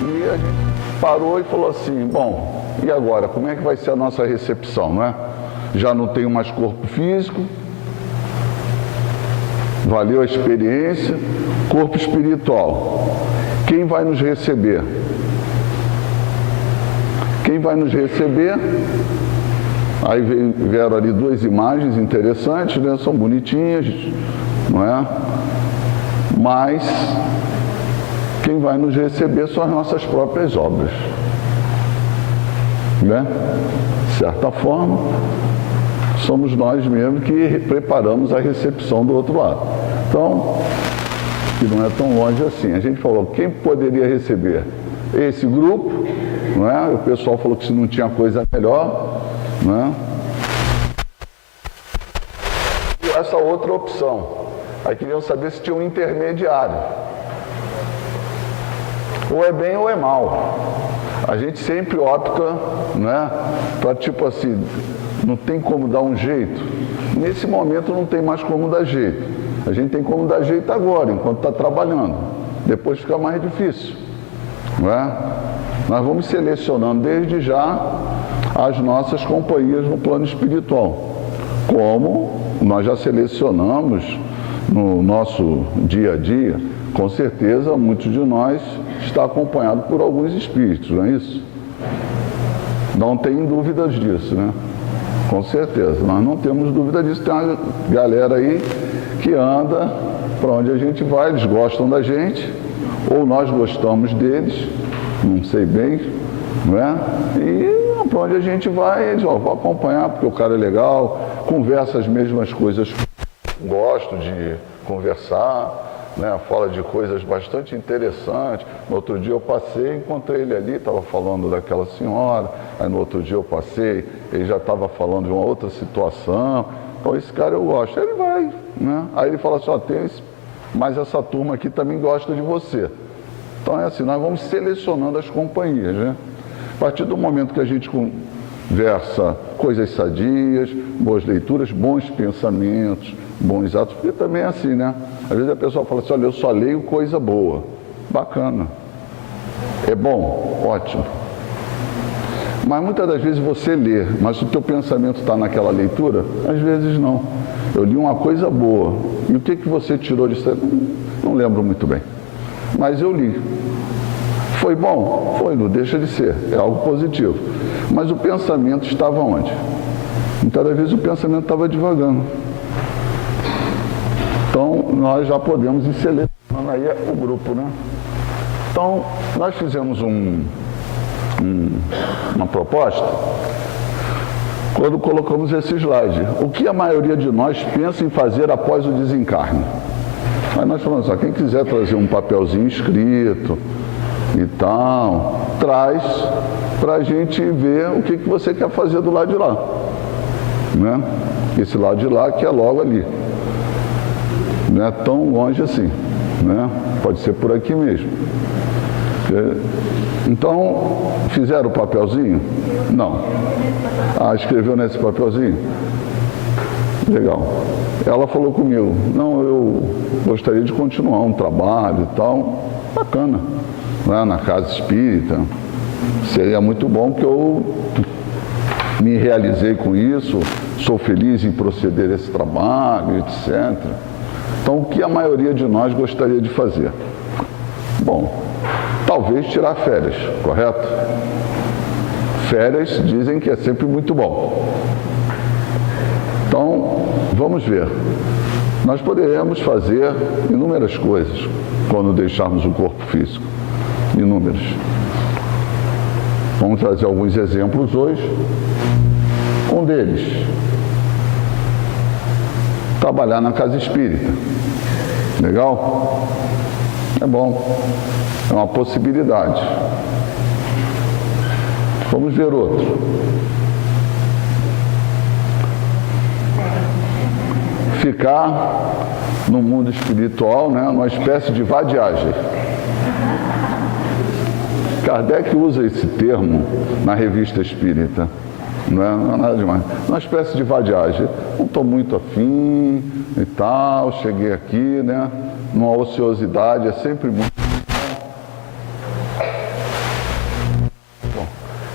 E a gente parou e falou assim, bom, e agora? Como é que vai ser a nossa recepção, não é? Já não tenho mais corpo físico, valeu a experiência, corpo espiritual. Quem vai nos receber? Quem vai nos receber? Aí vieram ali duas imagens interessantes, né? São bonitinhas, não é? Mas quem vai nos receber são as nossas próprias obras, né? De certa forma, somos nós mesmos que preparamos a recepção do outro lado. Então, que não é tão longe assim. A gente falou, quem poderia receber? Esse grupo, não é? O pessoal falou que se não tinha coisa melhor, não é? E essa outra opção. Aí queriam saber se tinha um intermediário. Ou é bem ou é mal. A gente sempre opta, né, para tipo assim, não tem como dar um jeito. Nesse momento não tem mais como dar jeito. A gente tem como dar jeito agora, enquanto está trabalhando. Depois fica mais difícil, não é? Nós vamos selecionando desde já as nossas companhias no plano espiritual. Como nós já selecionamos no nosso dia a dia, com certeza muitos de nós está acompanhado por alguns espíritos, não é isso? Não tem dúvidas disso, né? Com certeza, nós não temos dúvida disso. Tem uma galera aí que anda para onde a gente vai, eles gostam da gente, ou nós gostamos deles, não sei bem, não é? E para onde a gente vai, eles vão acompanhar, porque o cara é legal, conversa as mesmas coisas, gosto de conversar, né? Fala de coisas bastante interessantes. No outro dia eu passei, encontrei ele ali, estava falando daquela senhora, aí no outro dia eu passei, ele já estava falando de uma outra situação. Então esse cara eu gosto, ele vai, né? Aí ele fala assim, ó, mas essa turma aqui também gosta de você. Então é assim, nós vamos selecionando as companhias, né? A partir do momento que a gente conversa coisas sadias, boas leituras, bons pensamentos, bons atos, porque também é assim, né? Às vezes a pessoa fala assim, olha, eu só leio coisa boa. Bacana. É bom? Ótimo. Mas muitas das vezes você lê, mas o teu pensamento está naquela leitura? Às vezes não. Eu li uma coisa boa. E o que você tirou disso? Não lembro muito bem. Mas eu li. Foi bom? Foi, não deixa de ser. É algo positivo. Mas o pensamento estava onde? Muitas das vezes o pensamento estava divagando. Então, nós já podemos ir selecionando aí o grupo, né? Então, nós fizemos uma proposta quando colocamos esse slide. O que a maioria de nós pensa em fazer após o desencarne? Aí nós falamos, ó, quem quiser trazer um papelzinho escrito e tal, traz para a gente ver o que você quer fazer do lado de lá, né? Esse lado de lá que é logo ali. Não é tão longe assim, né? Pode ser por aqui mesmo. Então, fizeram o papelzinho? Não. Ah, escreveu nesse papelzinho? Legal. Ela falou comigo, não, eu gostaria de continuar um trabalho e tal. Bacana. Né? Na casa espírita. Seria muito bom que eu me realizei com isso, sou feliz em proceder esse trabalho, etc. Então, o que a maioria de nós gostaria de fazer? Bom, talvez tirar férias, correto? Férias dizem que é sempre muito bom. Então, vamos ver. Nós poderemos fazer inúmeras coisas quando deixarmos o corpo físico. Inúmeras. Vamos trazer alguns exemplos hoje. Um deles, trabalhar na casa espírita. Legal? É bom. É uma possibilidade. Vamos ver outro. Ficar no mundo espiritual, né, numa espécie de vadiagem. Kardec usa esse termo na Revista Espírita. Não é nada demais. Uma espécie de vadiagem. Não estou muito afim e tal, cheguei aqui, né? Numa ociosidade, é sempre muito.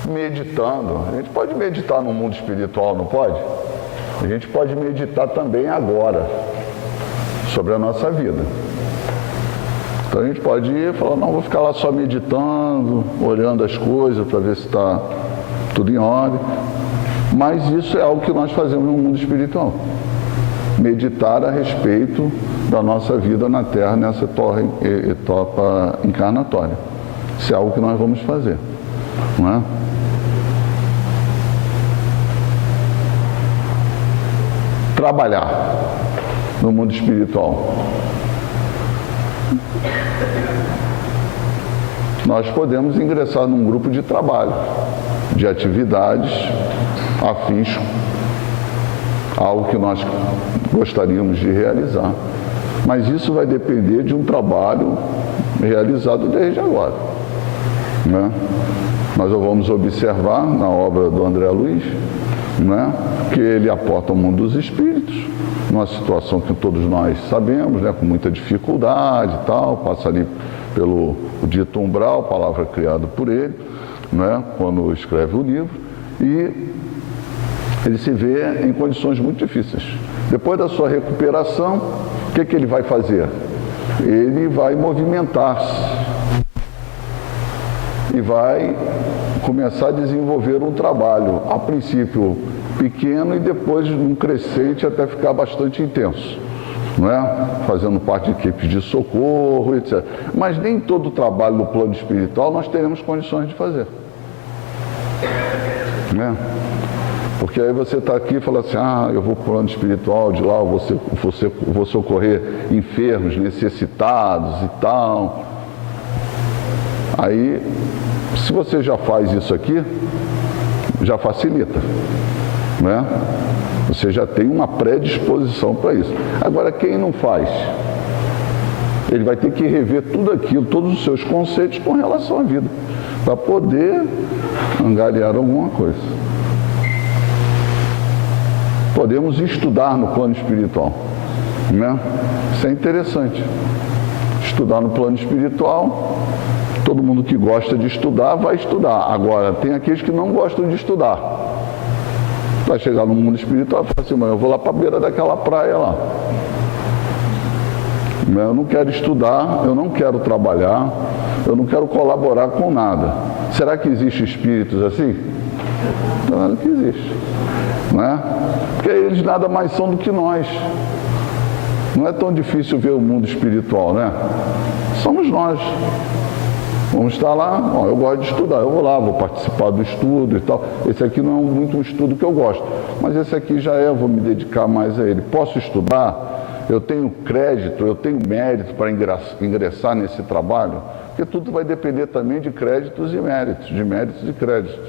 meditando. A gente pode meditar no mundo espiritual, não pode? A gente pode meditar também agora sobre a nossa vida. Então a gente pode ir e falar, não, vou ficar lá só meditando, olhando as coisas para ver se está tudo em ordem. Mas isso é algo que nós fazemos no mundo espiritual. Meditar a respeito da nossa vida na Terra nessa etapa encarnatória. Isso é algo que nós vamos fazer, não é? Trabalhar no mundo espiritual. Nós podemos ingressar num grupo de trabalho, de atividades afins a algo que nós gostaríamos de realizar. Mas isso vai depender de um trabalho realizado desde agora, né? Nós vamos observar na obra do André Luiz, né, que ele aporta o mundo dos espíritos, numa situação que todos nós sabemos, né, com muita dificuldade e tal, passa ali pelo dito umbral, palavra criada por ele, né, quando escreve o livro, e ele se vê em condições muito difíceis. Depois da sua recuperação, o que ele vai fazer? Ele vai movimentar-se e vai começar a desenvolver um trabalho, a princípio pequeno e depois num crescente até ficar bastante intenso, não é? Fazendo parte de equipes de socorro, etc. Mas nem todo trabalho no plano espiritual nós teremos condições de fazer, né? Porque aí você está aqui e fala assim, eu vou para o plano espiritual, de lá eu vou socorrer enfermos, necessitados e tal. Aí, se você já faz isso aqui, já facilita, né? Você já tem uma predisposição para isso. Agora, quem não faz, ele vai ter que rever tudo aquilo, todos os seus conceitos com relação à vida, para poder angariar alguma coisa. Podemos estudar no plano espiritual, né? Isso é interessante. Estudar no plano espiritual, todo mundo que gosta de estudar vai estudar. Agora, tem aqueles que não gostam de estudar. Vai chegar no mundo espiritual e falar assim, mas eu vou lá para a beira daquela praia lá. Eu não quero estudar, eu não quero trabalhar, eu não quero colaborar com nada. Será que existem espíritos assim? Claro que existe, não é? Porque eles nada mais são do que nós. Não é tão difícil ver o mundo espiritual, né? Somos nós. Vamos estar lá, eu gosto de estudar, eu vou lá, vou participar do estudo e tal. Esse aqui não é muito um estudo que eu gosto, mas esse aqui já eu vou me dedicar mais a ele. Posso estudar? Eu tenho crédito, eu tenho mérito para ingressar nesse trabalho? Porque tudo vai depender também de créditos e méritos, de méritos e créditos.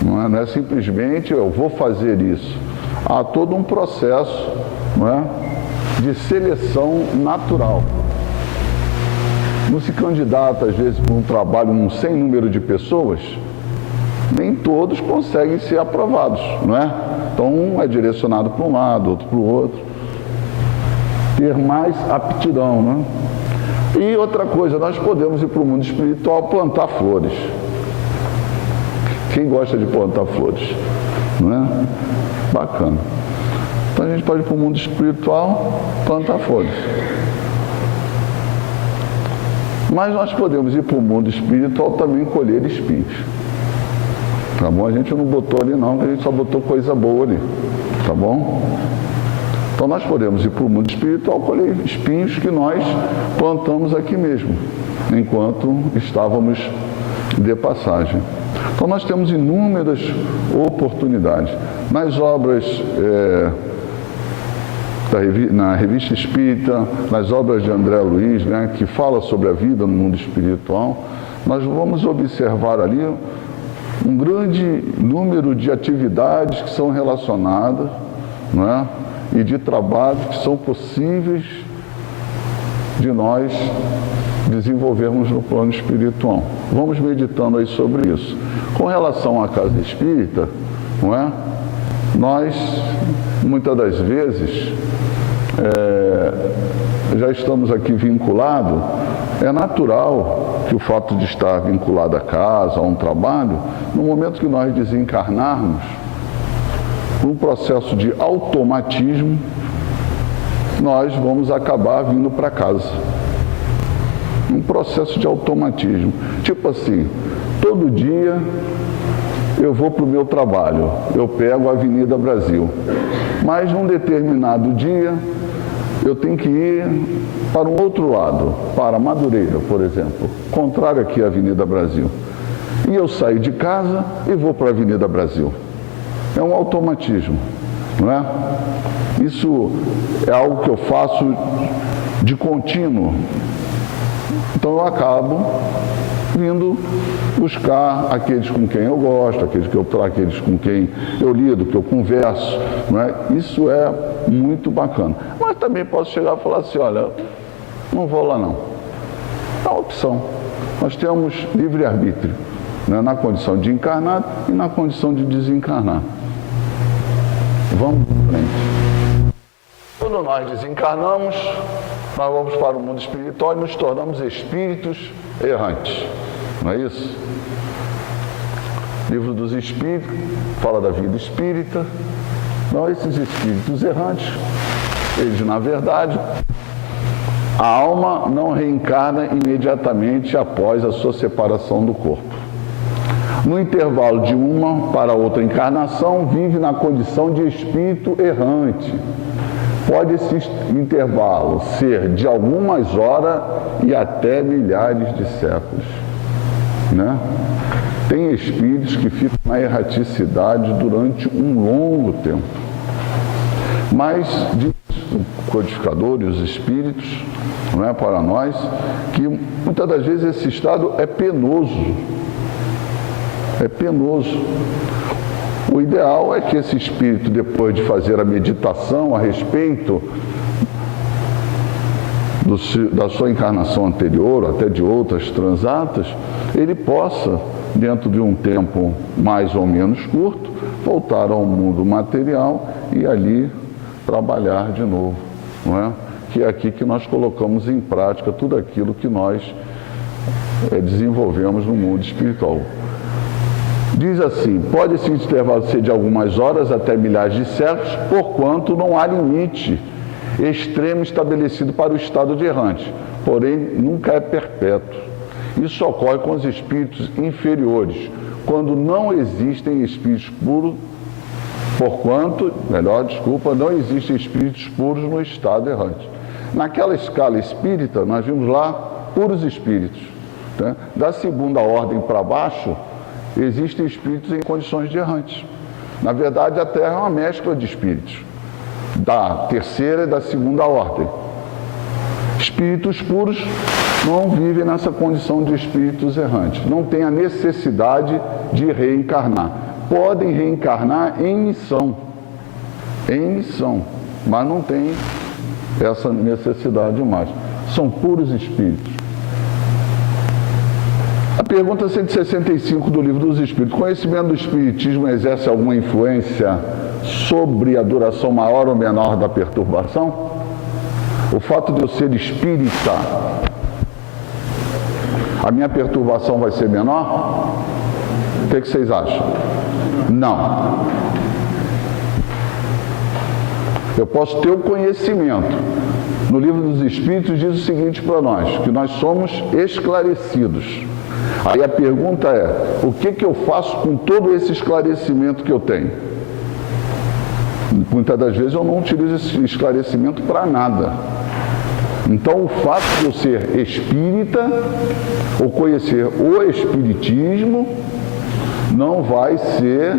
Não é simplesmente eu vou fazer isso. Há todo um processo, não é, de seleção natural. Não se candidata, às vezes, por um trabalho sem número de pessoas, nem todos conseguem ser aprovados, não é? Então, um é direcionado para um lado, outro para o outro. Ter mais aptidão, não é? E outra coisa, nós podemos ir para o mundo espiritual plantar flores. Quem gosta de plantar flores, não é? Bacana. Então, a gente pode ir para o mundo espiritual plantar flores. Mas nós podemos ir para o mundo espiritual também colher espinhos. Tá bom? A gente não botou ali não, a gente só botou coisa boa ali. Tá bom? Então nós podemos ir para o mundo espiritual colher espinhos que nós plantamos aqui mesmo, enquanto estávamos de passagem. Então nós temos inúmeras oportunidades. Nas obras... na Revista Espírita, nas obras de André Luiz, né, que fala sobre a vida no mundo espiritual, nós vamos observar ali um grande número de atividades que são relacionadas, não é, e de trabalhos que são possíveis de nós desenvolvermos no plano espiritual. Vamos meditando aí sobre isso. Com relação à casa espírita, não é, nós, muitas das vezes, já estamos aqui vinculados É natural que o fato de estar vinculado à casa, a um trabalho, no momento que nós desencarnarmos, um processo de automatismo, nós vamos acabar vindo para casa. Um processo de automatismo. Tipo assim, todo dia eu vou para o meu trabalho, eu pego a Avenida Brasil. Mas num determinado dia, eu tenho que ir para um outro lado, para Madureira, por exemplo, contrário aqui à Avenida Brasil. E eu saio de casa e vou para a Avenida Brasil. É um automatismo, não é? Isso é algo que eu faço de contínuo. Então eu acabo vindo buscar aqueles com quem eu gosto, aqueles com quem eu lido, que eu converso, não é? Isso é muito bacana. Mas também posso chegar e falar assim, olha, não vou lá não. É uma opção. Nós temos livre-arbítrio, né? Na condição de encarnar e na condição de desencarnar. Vamos em frente. Quando nós desencarnamos, nós vamos para o mundo espiritual e nos tornamos espíritos errantes. Não é isso? Livro dos Espíritos fala da vida espírita. Não, esses espíritos errantes, eles na verdade, a alma não reencarna imediatamente após a sua separação do corpo. No intervalo de uma para outra encarnação, vive na condição de espírito errante. Pode esse intervalo ser de algumas horas e até milhares de séculos, né? Tem espíritos que ficam na erraticidade durante um longo tempo. Mas diz o codificador e os espíritos, não é para nós, que muitas das vezes esse estado é penoso. É penoso. O ideal é que esse espírito, depois de fazer a meditação a respeito da sua encarnação anterior, até de outras transatas, ele possa, dentro de um tempo mais ou menos curto, voltar ao mundo material e ali trabalhar de novo, não é? Que é aqui que nós colocamos em prática tudo aquilo que nós desenvolvemos no mundo espiritual. Diz assim, pode esse intervalo ser de algumas horas até milhares de séculos, porquanto não há limite extremo estabelecido para o estado de errante, porém nunca é perpétuo. Isso ocorre com os espíritos inferiores, quando não existem espíritos puros, não existem espíritos puros no estado errante. Naquela escala espírita, nós vimos lá puros espíritos, né? Da segunda ordem para baixo, existem espíritos em condições de errantes. Na verdade, a Terra é uma mescla de espíritos, da terceira e da segunda ordem. Espíritos puros não vivem nessa condição de espíritos errantes, não têm a necessidade de reencarnar. Podem reencarnar em missão, mas não tem essa necessidade mais. São puros espíritos. A pergunta 165 do Livro dos Espíritos. Conhecimento do Espiritismo exerce alguma influência sobre a duração maior ou menor da perturbação? O fato de eu ser espírita, a minha perturbação vai ser menor? O que vocês acham? Não. Eu posso ter o conhecimento. No Livro dos Espíritos diz o seguinte para nós, que nós somos esclarecidos. Aí a pergunta é, o que eu faço com todo esse esclarecimento que eu tenho? Muitas das vezes eu não utilizo esse esclarecimento para nada. Então o fato de eu ser espírita, ou conhecer o espiritismo, não vai ser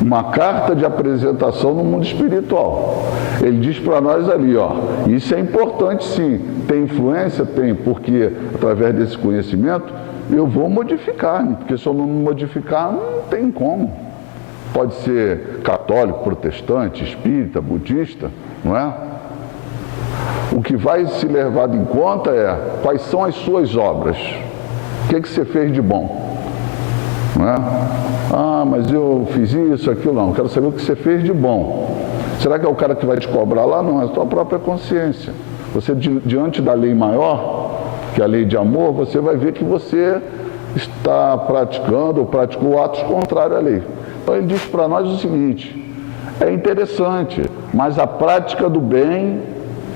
uma carta de apresentação no mundo espiritual. Ele diz para nós ali, ó, isso é importante sim. Tem influência? Tem, porque através desse conhecimento eu vou modificar, porque se eu não modificar, não tem como. Pode ser católico, protestante, espírita, budista, não é? O que vai se levado em conta é quais são as suas obras. O que você fez de bom? Não é? Ah, mas eu fiz isso, aquilo, não. Quero saber o que você fez de bom. Será que é o cara que vai te cobrar lá? Não, é a tua própria consciência. Você, diante da lei maior, que é a lei de amor, você vai ver que você está praticando ou praticou atos contrários à lei. Então ele diz para nós o seguinte: é interessante, mas a prática do bem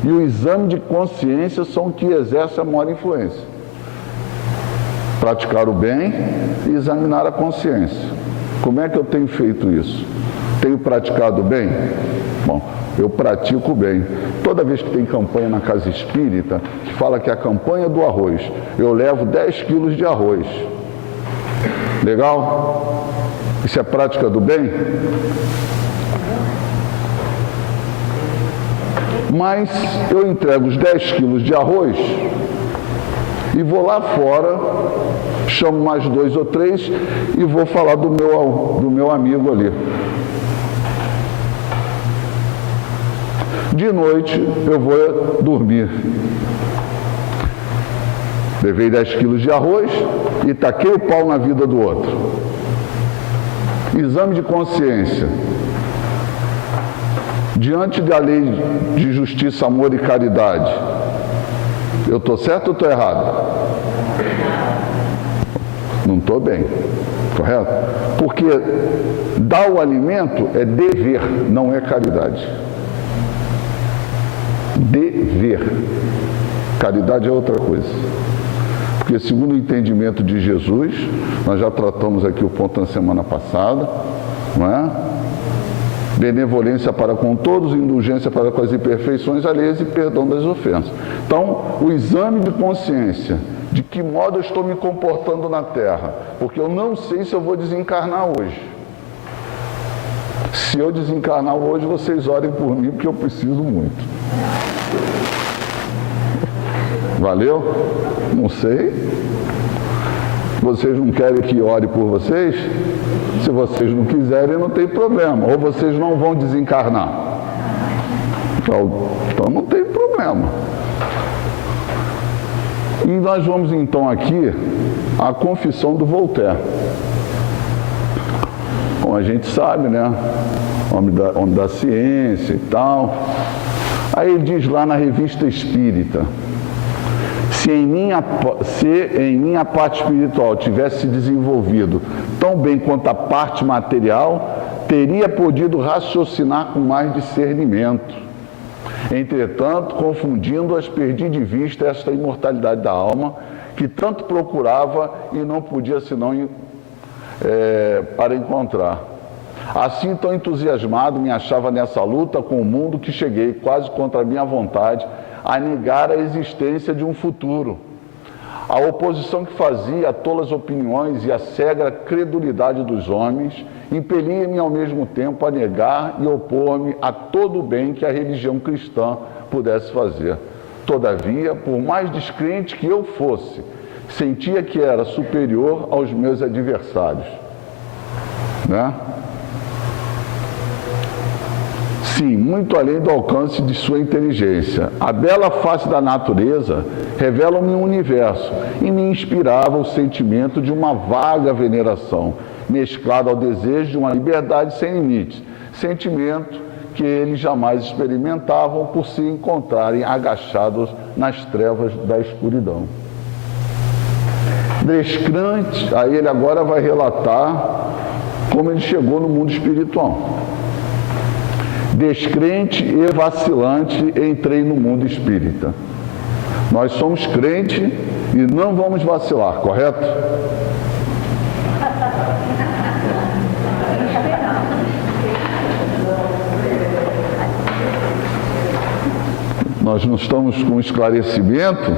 e o exame de consciência são o que exerce a maior influência. Praticar o bem e examinar a consciência. Como é que eu tenho feito isso? Tenho praticado o bem? Bom, eu pratico o bem. Toda vez que tem campanha na casa espírita, que fala que é a campanha do arroz, eu levo 10 quilos de arroz. Legal? Isso é prática do bem? Mas eu entrego os 10 quilos de arroz e vou lá fora, chamo mais 2 ou 3 e vou falar do meu amigo ali. De noite eu vou dormir. Levei 10 quilos de arroz e taquei o pau na vida do outro. Exame de consciência. Diante da lei de justiça, amor e caridade, eu estou certo ou estou errado? Não estou bem, correto? Porque dar o alimento é dever, não é caridade. Dever. Caridade é outra coisa. Porque segundo o entendimento de Jesus, nós já tratamos aqui o ponto na semana passada, não é? Benevolência para com todos, indulgência para com as imperfeições alheias e perdão das ofensas. Então, o exame de consciência, de que modo eu estou me comportando na Terra, porque eu não sei se eu vou desencarnar hoje. Se eu desencarnar hoje, vocês orem por mim, porque eu preciso muito. Valeu? Não sei. Vocês não querem que ore por vocês? Se vocês não quiserem, não tem problema. Ou vocês não vão desencarnar. Então não tem problema. E nós vamos então aqui à confissão do Voltaire. Como a gente sabe, né? Homem da ciência e tal. Aí ele diz lá na Revista Espírita: se em mim a parte espiritual tivesse se desenvolvido tão bem quanto a parte material, teria podido raciocinar com mais discernimento. Entretanto, confundindo-as, perdi de vista esta imortalidade da alma, que tanto procurava e não podia senão para encontrar. Assim, tão entusiasmado, me achava nessa luta com o mundo que cheguei, quase contra a minha vontade, a negar a existência de um futuro. A oposição que fazia a tolas opiniões e a cega credulidade dos homens impelia-me ao mesmo tempo a negar e opor-me a todo o bem que a religião cristã pudesse fazer. Todavia, por mais descrente que eu fosse, sentia que era superior aos meus adversários. Né? Sim, muito além do alcance de sua inteligência. A bela face da natureza revela-me um universo e me inspirava o sentimento de uma vaga veneração, mesclado ao desejo de uma liberdade sem limites, sentimento que eles jamais experimentavam por se encontrarem agachados nas trevas da escuridão. Descrente, aí ele agora vai relatar como ele chegou no mundo espiritual. Descrente e vacilante, entrei no mundo espírita. Nós somos crente e não vamos vacilar, correto? Nós não estamos com esclarecimento,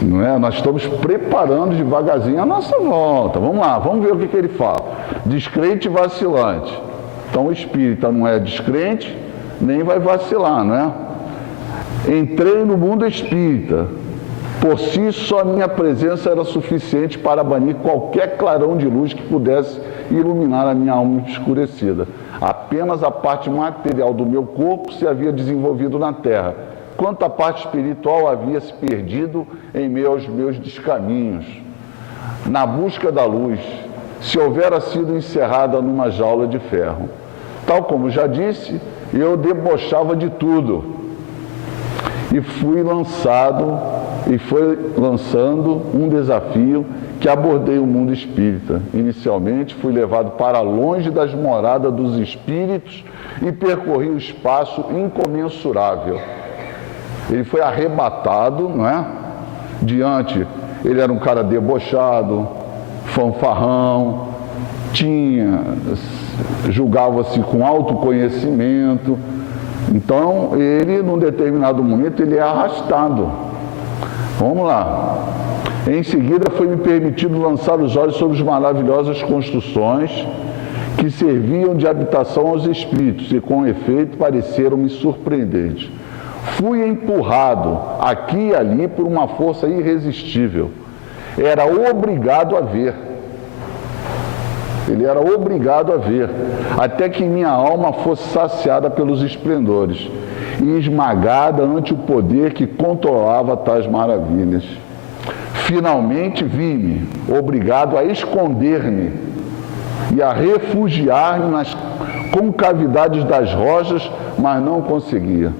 não é? Nós estamos preparando devagarzinho a nossa volta. Vamos lá, vamos ver o que ele fala. Descrente e vacilante. Então o espírita não é descrente, nem vai vacilar, não é? Entrei no mundo espírita. Por si só minha presença era suficiente para banir qualquer clarão de luz que pudesse iluminar a minha alma escurecida. Apenas a parte material do meu corpo se havia desenvolvido na terra, quanto a parte espiritual havia se perdido em meio aos meus descaminhos. Na busca da luz, se houvera sido encerrada numa jaula de ferro. Tal como já disse, eu debochava de tudo. E fui lançando um desafio que abordei o mundo espírita. Inicialmente fui levado para longe das moradas dos espíritos e percorri o espaço incomensurável. Ele foi arrebatado, não é? Ele era um cara debochado, fanfarrão, julgava-se com autoconhecimento. Então, ele, num determinado momento, ele é arrastado. Vamos lá. Em seguida, foi-me permitido lançar os olhos sobre as maravilhosas construções que serviam de habitação aos espíritos e, com efeito, pareceram-me surpreendentes. Fui empurrado aqui e ali por uma força irresistível. Era obrigado a ver. Ele era obrigado a ver, até que minha alma fosse saciada pelos esplendores e esmagada ante o poder que controlava tais maravilhas. Finalmente vi-me obrigado a esconder-me e a refugiar-me nas concavidades das rochas, mas não conseguia.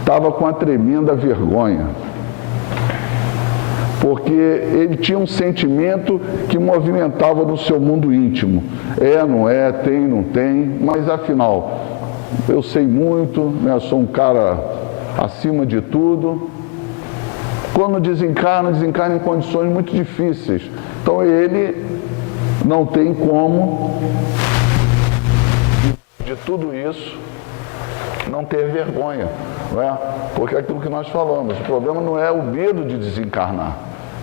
Estava com uma tremenda vergonha, porque ele tinha um sentimento que movimentava no seu mundo íntimo. Não é, tem, não tem, mas afinal, eu sei muito, né? Sou um cara acima de tudo. Quando desencarna em condições muito difíceis. Então ele não tem como, de tudo isso, não ter vergonha, não é? Porque é aquilo que nós falamos, o problema não é o medo de desencarnar,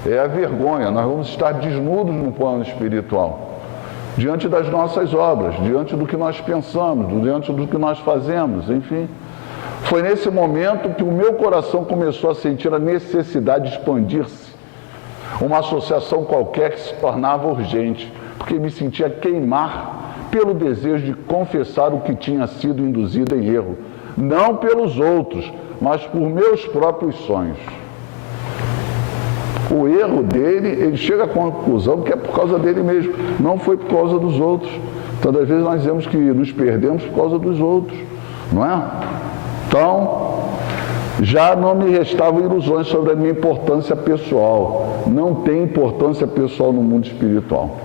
é a vergonha. Nós vamos estar desnudos no plano espiritual, diante das nossas obras, diante do que nós pensamos, diante do que nós fazemos, enfim. Foi nesse momento que o meu coração começou a sentir a necessidade de expandir-se. Uma associação qualquer que se tornava urgente, porque me sentia queimar pelo desejo de confessar o que tinha sido induzido em erro, não pelos outros, mas por meus próprios sonhos. O erro dele, ele chega à conclusão que é por causa dele mesmo, não foi por causa dos outros. Tantas vezes nós dizemos que nos perdemos por causa dos outros, não é? Então, já não me restavam ilusões sobre a minha importância pessoal. Não tem importância pessoal no mundo espiritual.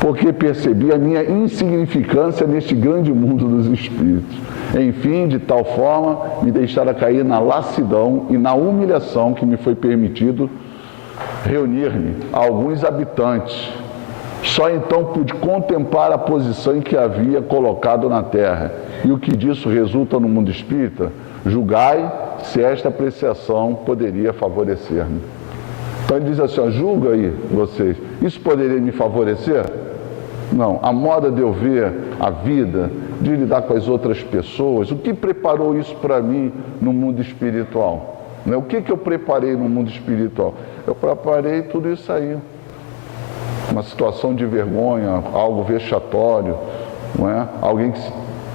Porque percebi a minha insignificância neste grande mundo dos espíritos. Enfim, de tal forma, me deixara cair na lassidão e na humilhação que me foi permitido reunir-me a alguns habitantes. Só então pude contemplar a posição em que havia colocado na terra. E o que disso resulta no mundo espírita? Julgai se esta apreciação poderia favorecer-me. Então ele diz assim, ó, julga aí vocês, isso poderia me favorecer? Não, a moda de eu ver a vida, de lidar com as outras pessoas, o que preparou isso para mim no mundo espiritual? O que eu preparei no mundo espiritual? Eu preparei tudo isso aí. Uma situação de vergonha, algo vexatório, não é? Alguém que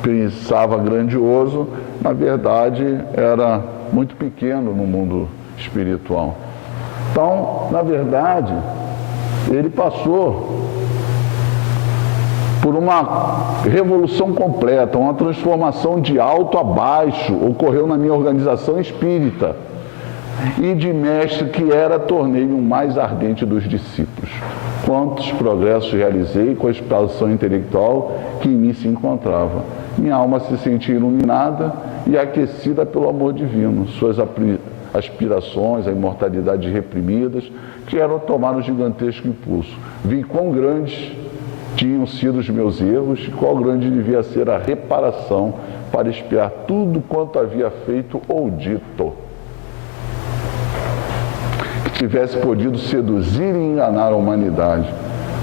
pensava grandioso, na verdade era muito pequeno no mundo espiritual. Então, na verdade, ele passou por uma revolução completa, uma transformação de alto a baixo, ocorreu na minha organização espírita. E de mestre que era, tornei-me o mais ardente dos discípulos. Quantos progressos realizei com a expansão intelectual que em mim se encontrava. Minha alma se sentia iluminada e aquecida pelo amor divino. Suas aspirações, a imortalidade reprimidas, queriam tomar um gigantesco impulso. Vi quão grandes tinham sido os meus erros e qual grande devia ser a reparação para expiar tudo quanto havia feito ou dito. Tivesse podido seduzir e enganar a humanidade.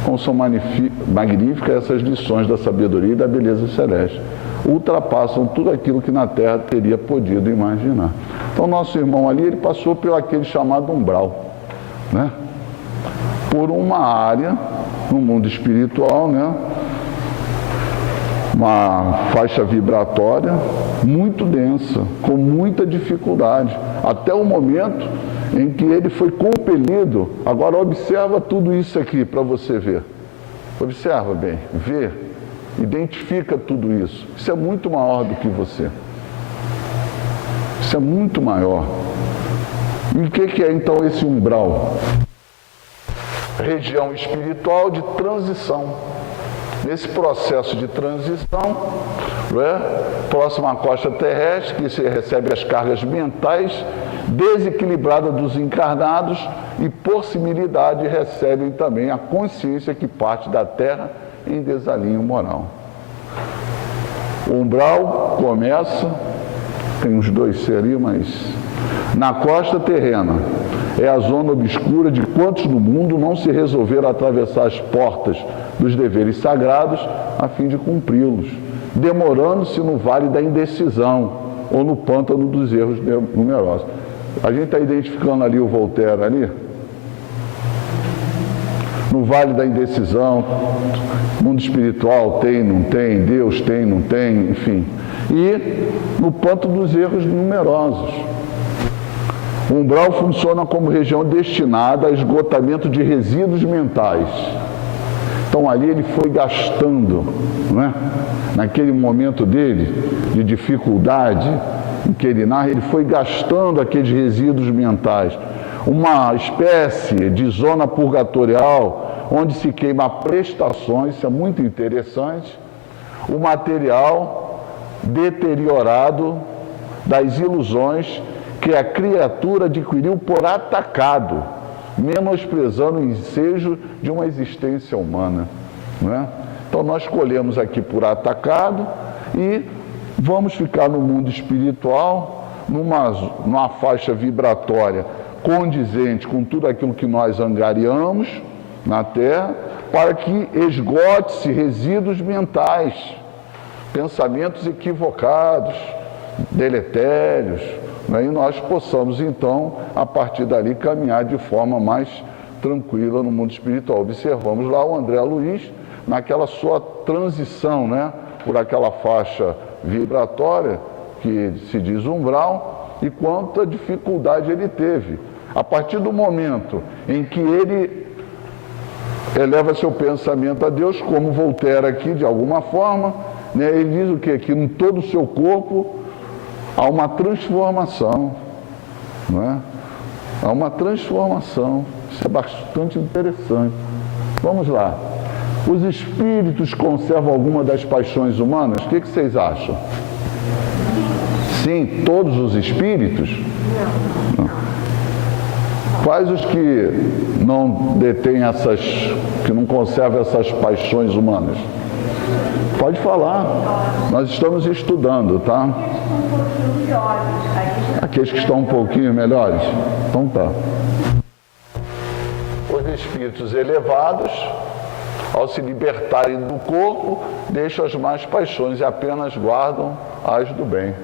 Como são magníficas essas lições da sabedoria e da beleza celeste. Ultrapassam tudo aquilo que na Terra teria podido imaginar. Então, nosso irmão ali, ele passou por aquele chamado umbral, né? Por uma área no mundo espiritual, né? Uma faixa vibratória muito densa, com muita dificuldade, até o momento em que ele foi compelido. Agora observa tudo isso aqui para você ver. Observa bem, vê. Identifica tudo isso. Isso é muito maior do que você. Isso é muito maior. E o que é então esse umbral? Região espiritual de transição. Nesse processo de transição, próximo à costa terrestre, que se recebe as cargas mentais desequilibradas dos encarnados e, por similitude, recebem também a consciência que parte da Terra em desalinho moral. O umbral começa, tem uns dois C ali, mas na costa terrena. É a zona obscura de quantos no mundo não se resolveram atravessar as portas dos deveres sagrados a fim de cumpri-los, demorando-se no vale da indecisão ou no pântano dos erros numerosos. A gente está identificando ali o Voltaire ali? No vale da indecisão, mundo espiritual tem, não tem, Deus tem, não tem, enfim. E no pântano dos erros numerosos. O umbral funciona como região destinada a esgotamento de resíduos mentais. Então ali ele foi gastando, não é? Naquele momento dele, de dificuldade, em que ele narra, ele foi gastando aqueles resíduos mentais. Uma espécie de zona purgatorial, onde se queima prestações, isso é muito interessante, o material deteriorado das ilusões que a criatura adquiriu por atacado, menosprezando o ensejo de uma existência humana. Não é? Então nós escolhemos aqui por atacado e vamos ficar no mundo espiritual, numa faixa vibratória condizente com tudo aquilo que nós angariamos na Terra, para que esgote-se resíduos mentais, pensamentos equivocados, deletérios, né? E nós possamos então, a partir dali, caminhar de forma mais tranquila no mundo espiritual. Observamos lá o André Luiz, naquela sua transição, né? Por aquela faixa vibratória, que se diz umbral, e quanta dificuldade ele teve. A partir do momento em que ele eleva seu pensamento a Deus, como Voltaire aqui, de alguma forma, né? Ele diz o quê? Que em todo o seu corpo há uma transformação, não é? Há uma transformação. Isso é bastante interessante. Vamos lá. Os espíritos conservam alguma das paixões humanas? O que vocês acham? Sim, todos os espíritos? Não. Quais os que não detêm essas, que não conservam essas paixões humanas? Pode falar. Nós estamos estudando, tá? Aqueles que estão um pouquinho melhores? Então tá. Os espíritos elevados, ao se libertarem do corpo, deixam as más paixões e apenas guardam as do bem.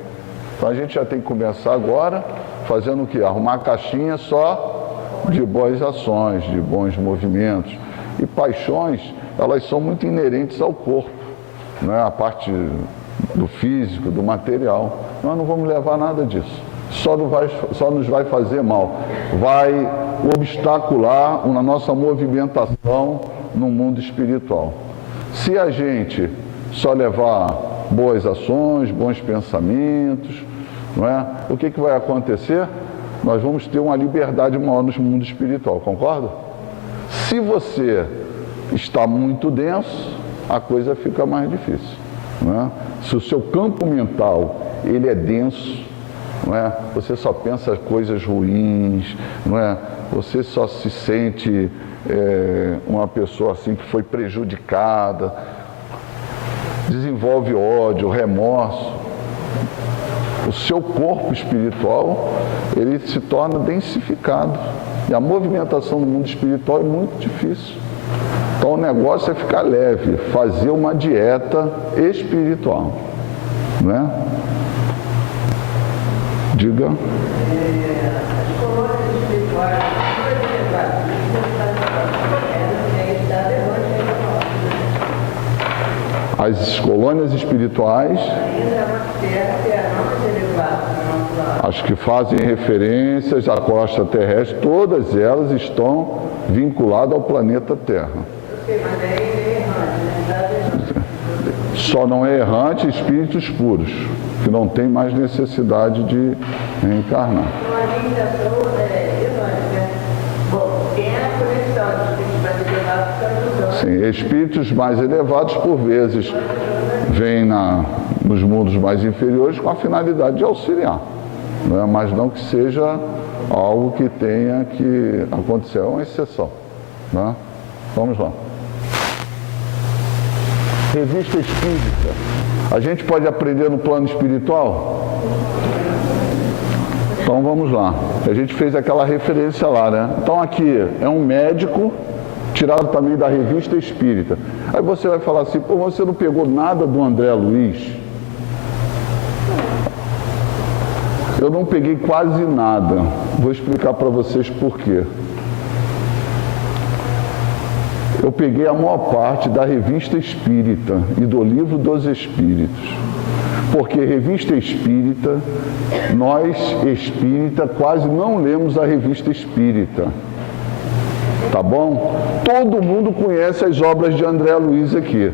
Então a gente já tem que começar agora, fazendo o quê? Arrumar a caixinha só de boas ações, de bons movimentos. E paixões, elas são muito inerentes ao corpo, né? A parte do físico, do material. Nós não vamos levar nada disso. Só nos vai fazer mal. Vai obstacular a nossa movimentação no mundo espiritual. Se a gente só levar boas ações, bons pensamentos, não é? O que vai acontecer? Nós vamos ter uma liberdade maior no mundo espiritual, concorda? Se você está muito denso, a coisa fica mais difícil, não é? Se o seu campo mental ele é denso, não é? Você só pensa coisas ruins, não é? Você só se sente uma pessoa assim que foi prejudicada, desenvolve ódio, remorso. O seu corpo espiritual ele se torna densificado e a movimentação no mundo espiritual é muito difícil. Então o negócio é ficar leve, fazer uma dieta espiritual, né? Diga. As colônias espirituais, as que fazem referências à costa terrestre, todas elas estão vinculadas ao planeta Terra. Só não é errante espíritos puros, que não tem mais necessidade de reencarnar. Sim, espíritos mais elevados, por vezes, vêm nos mundos mais inferiores com a finalidade de auxiliar, não é? Mas não que seja algo que tenha que acontecer, é uma exceção, né? Vamos lá. Revista Espírita. A gente pode aprender no plano espiritual? Então vamos lá. A gente fez aquela referência lá, né? Então aqui é um médico, tirado também da Revista Espírita. Aí você vai falar assim, pô, você não pegou nada do André Luiz? Eu não peguei quase nada. Vou explicar para vocês por quê. Eu peguei a maior parte da Revista Espírita e do Livro dos Espíritos. Porque Revista Espírita, nós espírita quase não lemos a Revista Espírita. Tá bom? Todo mundo conhece as obras de André Luiz aqui.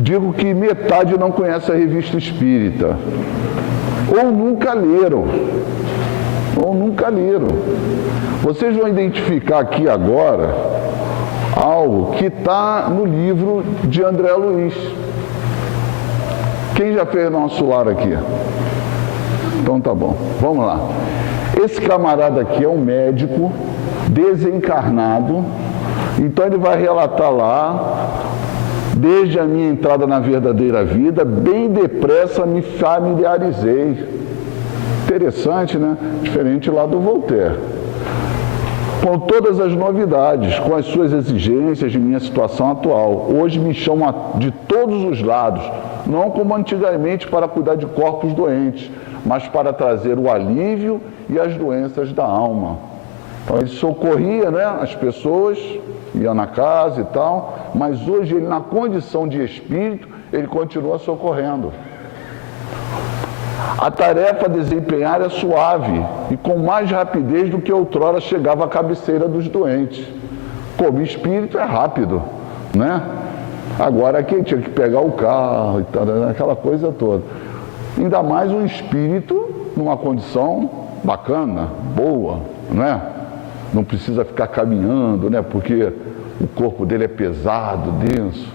Digo que metade não conhece a Revista Espírita. Ou nunca leram. Vocês vão identificar aqui agora algo que está no livro de André Luiz. Quem já fez nosso lar aqui? Então tá bom, vamos lá. Esse camarada aqui é um médico desencarnado, então ele vai relatar lá, desde a minha entrada na verdadeira vida, bem depressa me familiarizei. Interessante, né? Diferente lá do Voltaire. Com todas as novidades, com as suas exigências de minha situação atual. Hoje me chamam de todos os lados, não como antigamente para cuidar de corpos doentes, mas para trazer o alívio e as doenças da alma. Então ele socorria, né, as pessoas, ia na casa e tal, mas hoje ele, na condição de espírito, ele continua socorrendo. A tarefa a desempenhar é suave e com mais rapidez do que outrora chegava à cabeceira dos doentes. Como espírito é rápido, né? Agora quem tinha que pegar o carro e tal, aquela coisa toda. Ainda mais um espírito numa condição bacana, boa, né? Não precisa ficar caminhando, né? Porque o corpo dele é pesado, denso.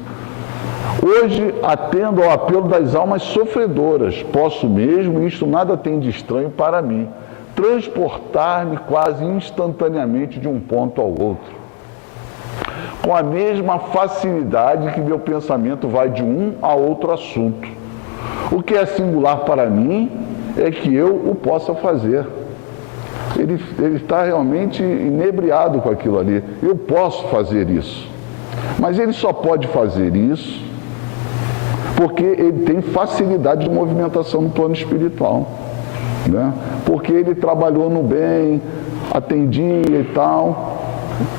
Hoje atendo ao apelo das almas sofredoras. Posso mesmo, isto nada tem de estranho para mim, transportar-me quase instantaneamente de um ponto ao outro. Com a mesma facilidade que meu pensamento vai de um a outro assunto. O que é singular para mim é que eu o possa fazer. Ele está realmente inebriado com aquilo ali. Eu posso fazer isso. Mas ele só pode fazer isso porque ele tem facilidade de movimentação no plano espiritual, né? Porque ele trabalhou no bem, atendia e tal.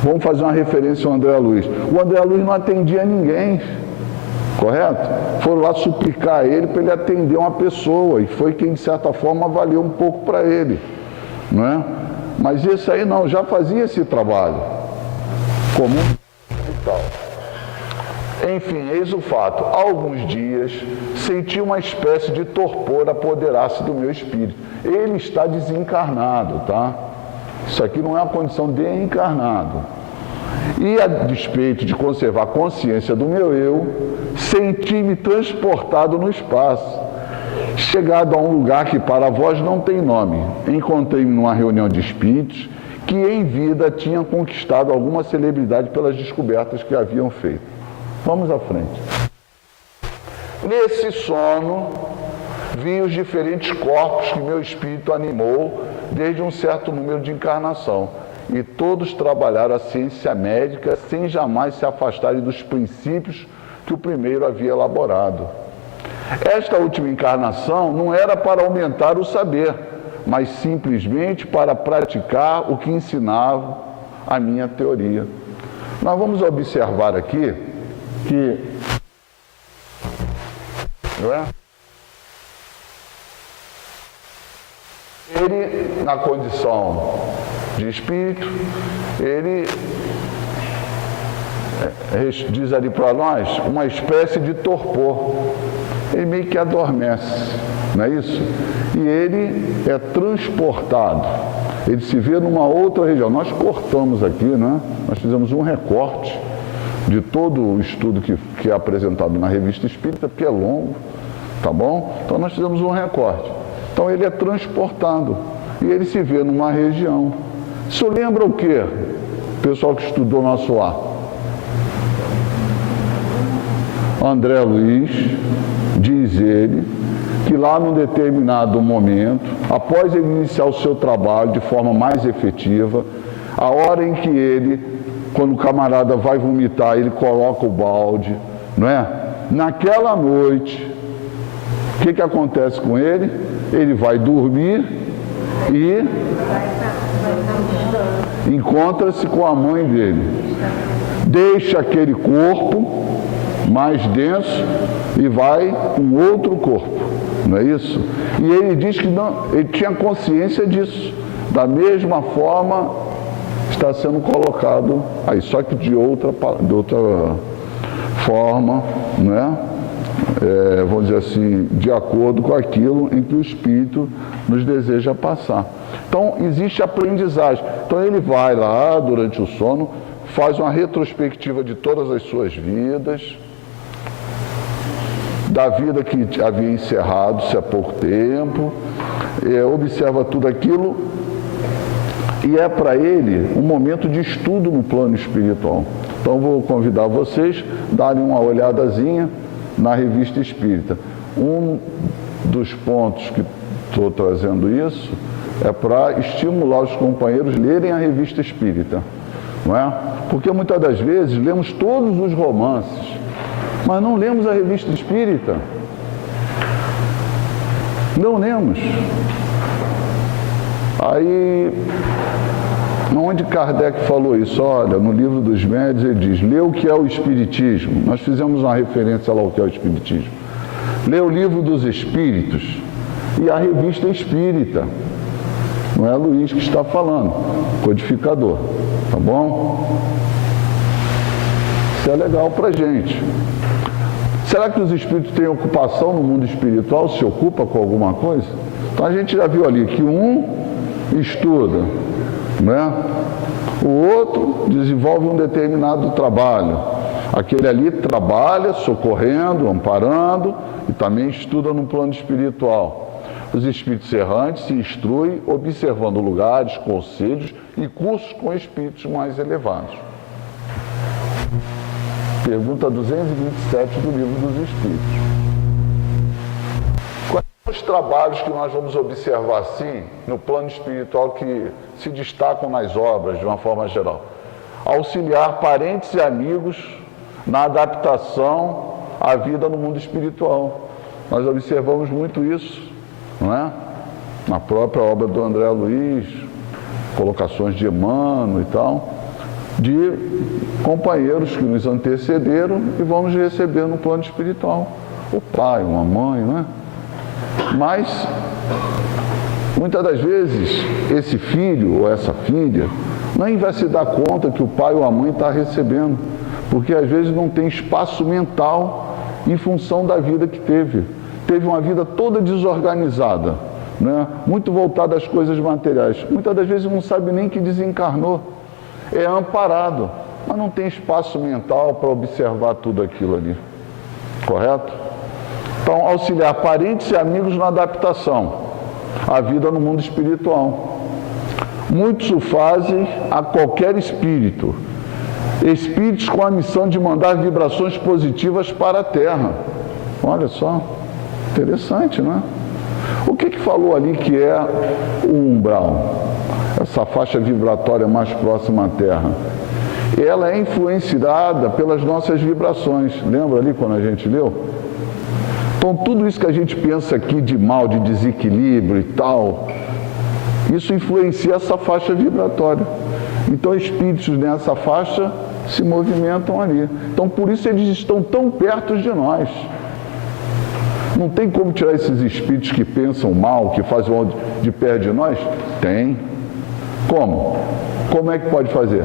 Vamos fazer uma referência ao André Luiz. O André Luiz não atendia ninguém, correto? Foram lá suplicar a ele para ele atender uma pessoa, e foi quem, de certa forma, valeu um pouco para ele, não é? Mas esse aí não, já fazia esse trabalho comum e tal. Enfim, eis o fato. Há alguns dias senti uma espécie de torpor apoderar-se do meu espírito. Ele está desencarnado, tá? Isso aqui não é uma condição de encarnado. E a despeito de conservar a consciência do meu eu, senti-me transportado no espaço. Chegado a um lugar que para vós não tem nome, encontrei-me numa reunião de espíritos que em vida tinham conquistado alguma celebridade pelas descobertas que haviam feito. Vamos à frente. Nesse sono, vi os diferentes corpos que meu espírito animou desde um certo número de encarnação, e todos trabalharam a ciência médica sem jamais se afastarem dos princípios que o primeiro havia elaborado. Esta última encarnação não era para aumentar o saber, mas simplesmente para praticar o que ensinava a minha teoria. Nós vamos observar aqui que, não é? Ele, na condição de espírito, ele diz ali para nós, uma espécie de torpor. Ele meio que adormece, não é isso? E ele é transportado, ele se vê numa outra região. Nós cortamos aqui, né? Nós fizemos um recorte de todo o estudo que é apresentado na Revista Espírita, porque é longo, tá bom? Então nós fizemos um recorte. Então ele é transportado e ele se vê numa região. Isso lembra o quê? Pessoal que estudou nosso lar. André Luiz, diz ele, que lá num determinado momento, após ele iniciar o seu trabalho de forma mais efetiva, a hora em que ele, quando o camarada vai vomitar, ele coloca o balde, não é? Naquela noite, o que acontece com ele? Ele vai dormir e encontra-se com a mãe dele. Deixa aquele corpo mais denso e vai com outro corpo, não é isso? E ele diz que não, ele tinha consciência disso. Da mesma forma, está sendo colocado aí, só que de outra forma, não é? Vamos dizer assim, de acordo com aquilo em que o Espírito nos deseja passar. Então, existe aprendizagem. Então, ele vai lá, durante o sono, faz uma retrospectiva de todas as suas vidas, da vida que havia encerrado-se há pouco tempo, observa tudo aquilo, e é para ele um momento de estudo no plano espiritual. Então, vou convidar vocês a darem uma olhadazinha na Revista Espírita. Um dos pontos que estou trazendo isso é para estimular os companheiros a lerem a Revista Espírita, não é? Porque muitas das vezes lemos todos os romances, mas não lemos a Revista Espírita. Não lemos. Aí, onde Kardec falou isso? Olha, no Livro dos Médiuns ele diz, lê o que é o Espiritismo. Nós fizemos uma referência lá ao que é o Espiritismo. Lê o Livro dos Espíritos e a Revista Espírita. Não é Luiz que está falando, codificador, tá bom? Isso é legal pra gente. Será que os espíritos têm ocupação no mundo espiritual? Se ocupa com alguma coisa? Então a gente já viu ali que um estuda, né? O outro desenvolve um determinado trabalho. Aquele ali trabalha socorrendo, amparando e também estuda no plano espiritual. Os espíritos errantes se instruem observando lugares, conselhos e cursos com espíritos mais elevados. Pergunta 227 do Livro dos Espíritos. Quais são os trabalhos que nós vamos observar assim no plano espiritual que se destacam nas obras de uma forma geral? Auxiliar parentes e amigos na adaptação à vida no mundo espiritual. Nós observamos muito isso, não é? Na própria obra do André Luiz, colocações de Emmanuel e tal, de companheiros que nos antecederam e vamos receber no plano espiritual. O pai, uma mãe, não é? Mas, muitas das vezes, esse filho ou essa filha nem vai se dar conta que o pai ou a mãe está recebendo, porque às vezes não tem espaço mental em função da vida que teve. Teve uma vida toda desorganizada, né? Muito voltada às coisas materiais. Muitas das vezes não sabe nem que desencarnou. É amparado, mas não tem espaço mental para observar tudo aquilo ali. Correto? Então, auxiliar parentes e amigos na adaptação à vida no mundo espiritual. Muitos o fazem a qualquer espírito. Espíritos com a missão de mandar vibrações positivas para a Terra. Olha só, interessante, não é? O que falou ali que é o umbral? Essa faixa vibratória mais próxima à Terra. Ela é influenciada pelas nossas vibrações. Lembra ali quando a gente leu? Então, tudo isso que a gente pensa aqui de mal, de desequilíbrio e tal, isso influencia essa faixa vibratória. Então, espíritos nessa faixa se movimentam ali. Então, por isso eles estão tão perto de nós. Não tem como tirar esses espíritos que pensam mal, que fazem mal de perto de nós? Tem. Como? Como é que pode fazer?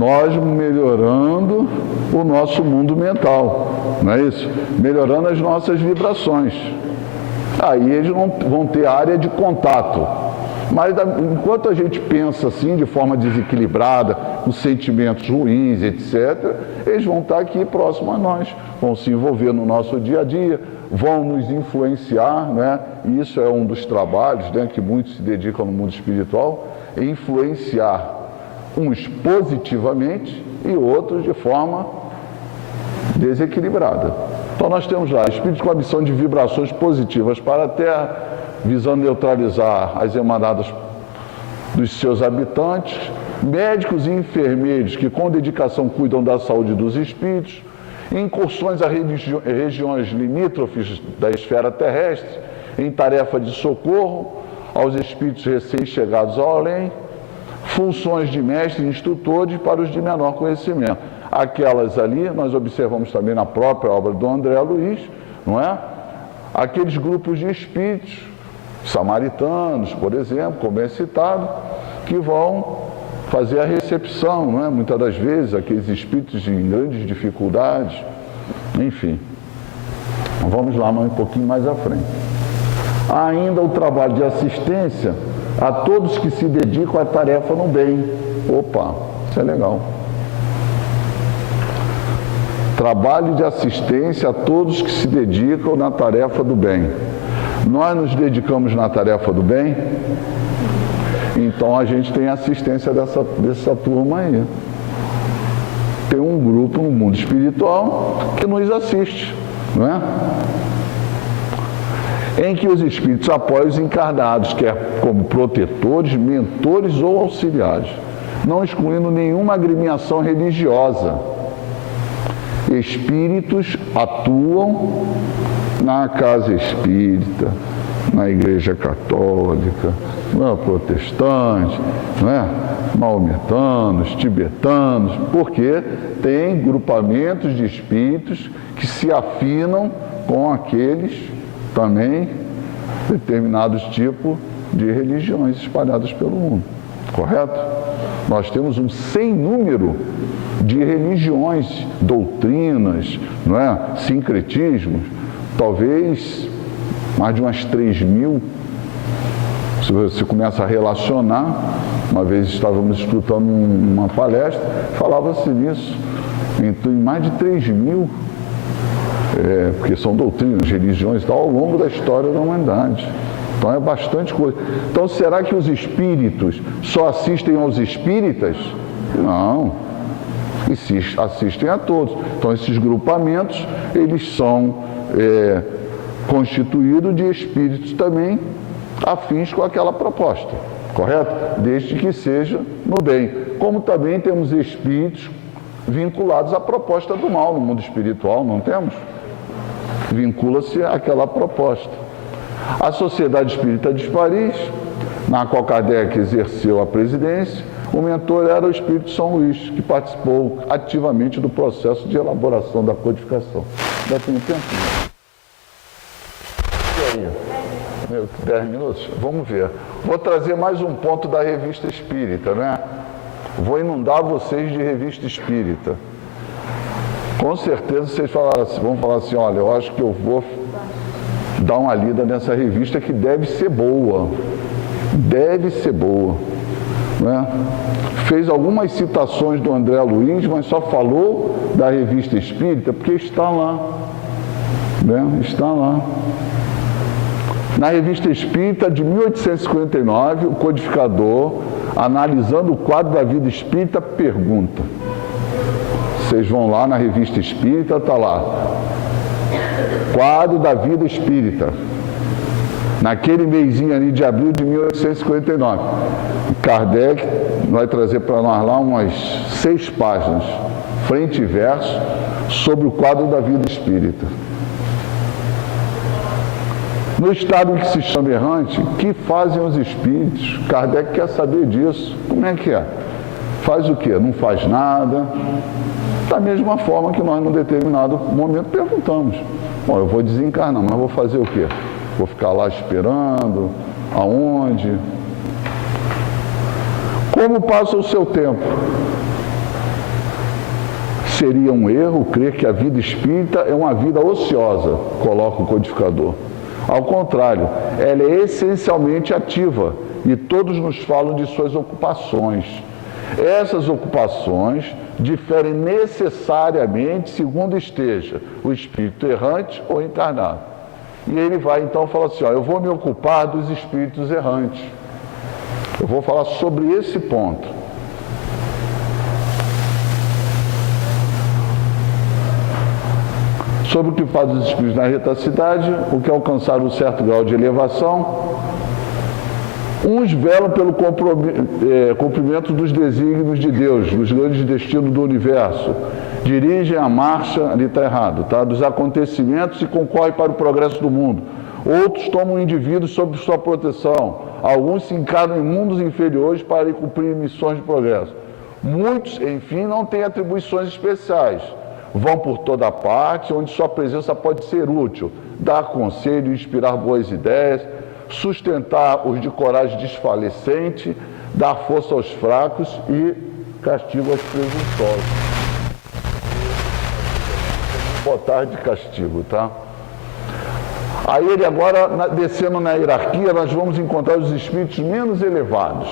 nós melhorando o nosso mundo mental, não é isso? Melhorando as nossas vibrações. Aí eles não vão ter área de contato. Mas enquanto a gente pensa assim, de forma desequilibrada, com sentimentos ruins, etc., eles vão estar aqui próximo a nós, vão se envolver no nosso dia a dia, vão nos influenciar, né? E isso é um dos trabalhos, né, que muitos se dedicam no mundo espiritual, é influenciar uns positivamente e outros de forma desequilibrada. Então nós temos lá espíritos com a missão de vibrações positivas para a Terra, visando neutralizar as emanadas dos seus habitantes, médicos e enfermeiros que com dedicação cuidam da saúde dos espíritos, incursões a regiões limítrofes da esfera terrestre, em tarefa de socorro aos espíritos recém-chegados ao além, funções de mestres e instrutores para os de menor conhecimento. Aquelas ali, nós observamos também na própria obra do André Luiz, não é? Aqueles grupos de espíritos, samaritanos, por exemplo, como é citado, que vão fazer a recepção, não é? Muitas das vezes, aqueles espíritos em grandes dificuldades, enfim. Vamos lá um pouquinho mais à frente. Há ainda o trabalho de assistência a todos que se dedicam à tarefa no bem. Opa, isso é legal. Trabalho de assistência a todos que se dedicam na tarefa do bem. Nós nos dedicamos na tarefa do bem, então a gente tem assistência dessa turma aí. Tem um grupo no mundo espiritual que nos assiste, não é? Em que os espíritos apoiam os encarnados, quer como protetores, mentores ou auxiliares, não excluindo nenhuma agremiação religiosa. Espíritos atuam na casa espírita, na igreja católica, na protestante, não é? Maometanos, tibetanos, porque tem grupamentos de espíritos que se afinam com aqueles também determinados tipos de religiões espalhadas pelo mundo, correto? Nós temos um sem número de religiões, doutrinas, não é? Sincretismos, talvez mais de umas 3.000. Se você começa a relacionar, uma vez estávamos escutando uma palestra, falava-se nisso, em mais de 3.000, porque são doutrinas, religiões e tal, ao longo da história da humanidade. Então é bastante coisa. Então será que os espíritos só assistem aos espíritas? Não. Assistem a todos. Então esses grupamentos, eles são constituídos de espíritos também afins com aquela proposta, correto? Desde que seja no bem. Como também temos espíritos vinculados à proposta do mal no mundo espiritual, não temos? Vincula-se àquela proposta. A Sociedade Espírita de Paris, na qual Kardec exerceu a presidência, o mentor era o Espírito São Luís, que participou ativamente do processo de elaboração da codificação. Já tem tempo? E aí? 10 minutos? Vamos ver. Vou trazer mais um ponto da Revista Espírita, né? Vou inundar vocês de Revista Espírita. Com certeza vocês vão falar assim, olha, eu acho que eu vou dar uma lida nessa revista que deve ser boa. Deve ser boa. Né? Fez algumas citações do André Luiz, mas só falou da Revista Espírita porque está lá. Né? Está lá. Na Revista Espírita de 1859, o codificador, analisando o quadro da vida espírita, pergunta. Vocês vão lá na Revista Espírita, está lá. Quadro da vida espírita. Naquele mêsinho ali de abril de 1859. Kardec vai trazer para nós lá umas 6 páginas, frente e verso, sobre o quadro da vida espírita. No estado em que se chama errante, o que fazem os espíritos? Kardec quer saber disso. Como é que é? Faz o quê? Não faz nada? Da mesma forma que nós, num determinado momento, perguntamos. Bom, eu vou desencarnar, mas vou fazer o quê? Vou ficar lá esperando? Aonde? Como passa o seu tempo? seria um erro crer que a vida espírita é uma vida ociosa, coloca o codificador. Ao contrário, ela é essencialmente ativa e todos nos falam de suas ocupações. Essas ocupações diferem necessariamente segundo esteja o espírito errante ou encarnado. E ele vai então falar assim, eu vou me ocupar dos espíritos errantes. Eu vou falar sobre esse ponto. Sobre o que faz os espíritos na retacidade, o que alcançaram um certo grau de elevação. Uns velam pelo cumprimento dos desígnios de Deus, dos grandes destinos do universo. Dirigem a marcha, ali está errado, tá? Dos acontecimentos e concorrem para o progresso do mundo. Outros tomam indivíduos sob sua proteção. Alguns se encarnam em mundos inferiores para cumprir missões de progresso. Muitos, enfim, não têm atribuições especiais. Vão por toda parte, onde sua presença pode ser útil, dar conselho, inspirar boas ideias, sustentar os de coragem desfalecente, dar força aos fracos e castigo aos presunçosos. Botar de castigo, tá? Aí ele agora, descendo na hierarquia, nós vamos encontrar os espíritos menos elevados,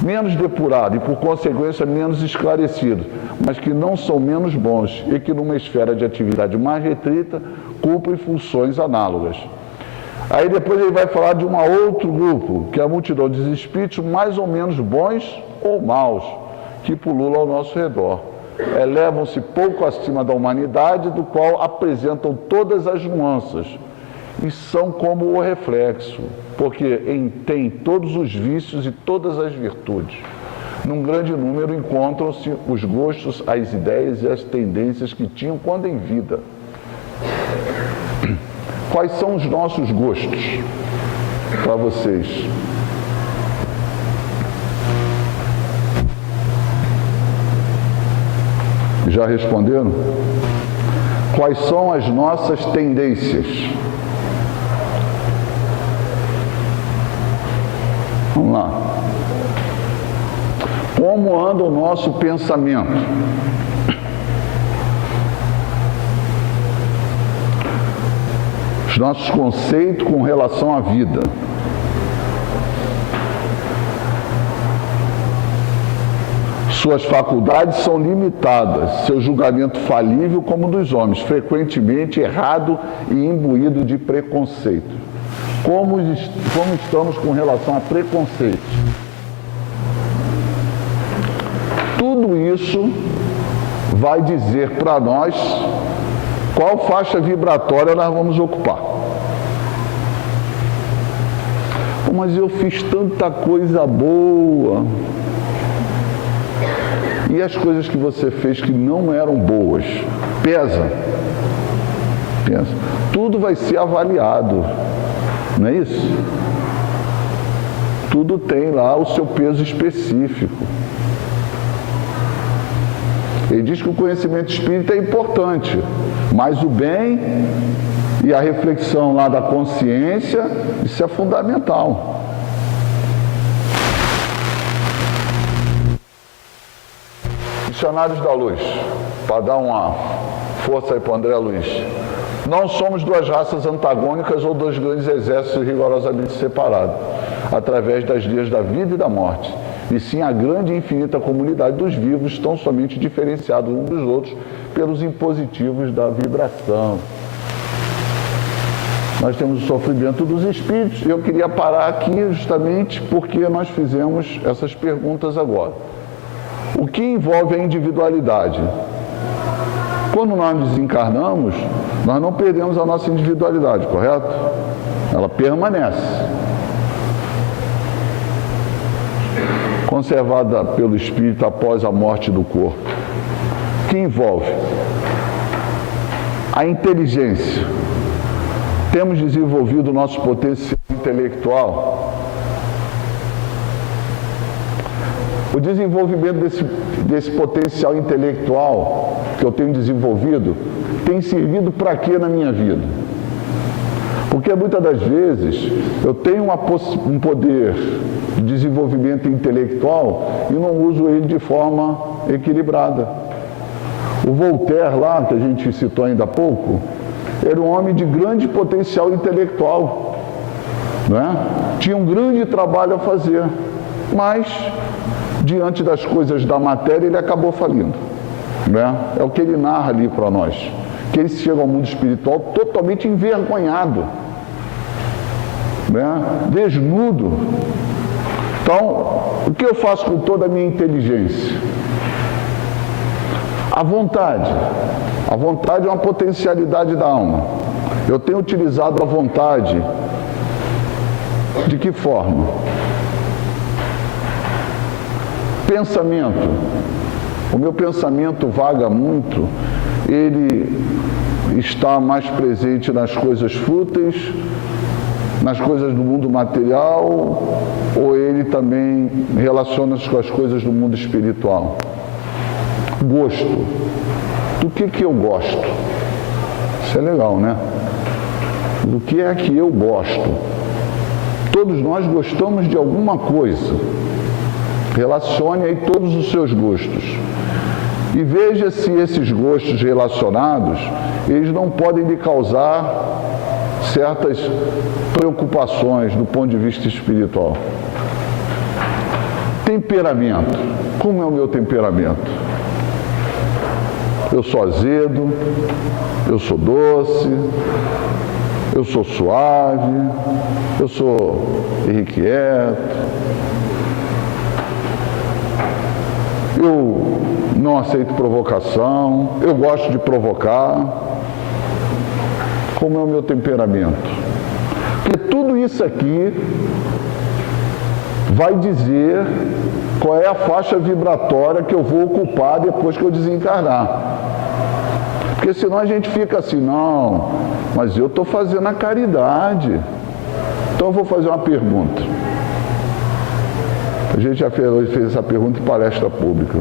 menos depurados e, por consequência, menos esclarecidos, mas que não são menos bons e que, numa esfera de atividade mais restrita, cumprem funções análogas. Aí depois ele vai falar de um outro grupo, que é a multidão dos espíritos mais ou menos bons ou maus, que pululam ao nosso redor. Elevam-se pouco acima da humanidade, do qual apresentam todas as nuances, e são como o reflexo, porque têm todos os vícios e todas as virtudes. Num grande número encontram-se os gostos, as ideias e as tendências que tinham quando em vida. Quais são os nossos gostos para vocês? Já responderam? Quais são as nossas tendências? Vamos lá. Como anda o nosso pensamento? Os nossos conceitos com relação à vida. Suas faculdades são limitadas, seu julgamento falível como o dos homens, frequentemente errado e imbuído de preconceito. Como estamos com relação a preconceitos? Tudo isso vai dizer para nós qual faixa vibratória nós vamos ocupar. Mas eu fiz tanta coisa boa. E as coisas que você fez que não eram boas? Pesa. Pesa. Tudo vai ser avaliado. Não é isso? Tudo tem lá o seu peso específico. Ele diz que o conhecimento espírita é importante, mas o bem e a reflexão lá da consciência, isso é fundamental. Dicionários da Luz, para dar uma força aí para o André Luiz. Não somos duas raças antagônicas ou dois grandes exércitos rigorosamente separados, através das linhas da vida e da morte. E sim a grande e infinita comunidade dos vivos, tão somente diferenciados uns dos outros pelos impositivos da vibração. Nós temos o sofrimento dos espíritos. Eu queria parar aqui justamente porque nós fizemos essas perguntas agora. O que envolve a individualidade? Quando nós desencarnamos, nós não perdemos a nossa individualidade, correto? Ela permanece. Conservada pelo espírito após a morte do corpo. Que envolve a inteligência. Temos desenvolvido o nosso potencial intelectual. O desenvolvimento desse potencial intelectual que eu tenho desenvolvido tem servido para quê na minha vida? Porque muitas das vezes eu tenho um poder de desenvolvimento intelectual e não uso ele de forma equilibrada. O Voltaire lá, que a gente citou ainda há pouco, era um homem de grande potencial intelectual, né? Tinha um grande trabalho a fazer, mas diante das coisas da matéria ele acabou falindo, né? É o que ele narra ali para nós, que ele chega ao mundo espiritual totalmente envergonhado, né? Desnudo. Então, o que eu faço com toda a minha inteligência? A vontade. A vontade é uma potencialidade da alma. Eu tenho utilizado a vontade de que forma? Pensamento. O meu pensamento vaga muito, ele está mais presente nas coisas fúteis, nas coisas do mundo material, ou ele também relaciona-se com as coisas do mundo espiritual? Gosto. Do que eu gosto? Isso é legal, né? Do que é que eu gosto? Todos nós gostamos de alguma coisa. Relacione aí todos os seus gostos. E veja se esses gostos relacionados, eles não podem lhe causar certas preocupações do ponto de vista espiritual. Temperamento. Como é o meu temperamento? Eu sou azedo, eu sou doce, eu sou suave, eu sou irrequieto, eu não aceito provocação, eu gosto de provocar. Como é o meu temperamento? Porque tudo isso aqui vai dizer qual é a faixa vibratória que eu vou ocupar depois que eu desencarnar. Porque senão a gente fica assim, não, mas eu estou fazendo a caridade. Então eu vou fazer uma pergunta. A gente já fez essa pergunta em palestra pública.